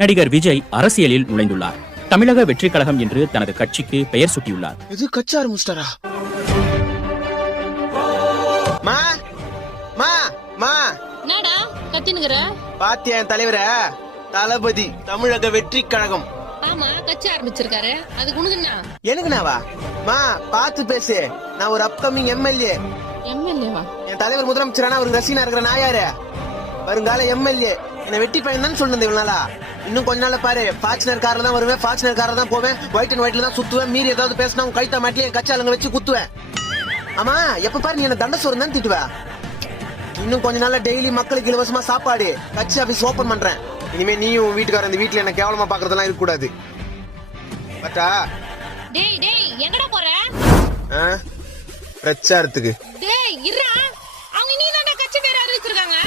நடிகர் விஜய் அரசியலில் நுழைந்துள்ளார். தமிழக வெற்றி கழகம் என்று தனது கட்சிக்கு பெயர் சூட்டியுள்ளார். இது கட்சி ஆரம்பிச்சிட்டாரா? என்னடா கத்தினுக்குற? பாத்தியா என் தலைவர தளபதி தமிழக வெற்றி கழகம். ஆமா கட்சி ஆரம்பிச்சிருக்காரு, அதுக்கு உனக்கு என்ன? எனக்கு நாவா பாத்து பேசு. நான் ஒரு அப்கமிங் எம்எல்ஏ. எம்எல்ஏவா? என் தலைவர் முதலமைச்சரானா ஒரு ரசிகனா இருக்கிற நான் யாரு? வருங்கால எம்எல்ஏ. என்ன வெட்டி பையன் தான் சொல்லுது இவ்வளவு நாளா. இன்னும் கொஞ்ச நாள் பாரு, ஃபார்ச்சுனர் கார்ல தான் வருவேன், ஃபார்ச்சுனர் கார்ல தான் போவேன், ஒயிட் அண்ட் ஒயிட்ல தான் சுத்துவேன். மீறி ஏதாவது பேசினா உன் கைத்தா மாட்டிலே என் கட்சி ஆளுங்க வச்சு குத்துவேன். ஆமா, எப்ப பாரு நீ என்ன தண்ட சோறு தான் திட்டுவ. இன்னும் கொஞ்ச நாள்ல டெய்லி மக்களுக்கு இலவசமா சாப்பாடு, கட்சி ஆபீஸ் ஓபன் பண்றேன். இனிமே நீயும் வீட்டுக்கார இந்த வீட்டுல என்ன கேவலமா பாக்குறதெல்லாம் இருக்க கூடாது. பட்டா டேய் டேய் எங்கடா போற? பிரச்சாரத்துக்கு. டேய் இருடா, அவங்க நீ தான் கட்சி பேர் அறிவிச்சிருக்காங்க.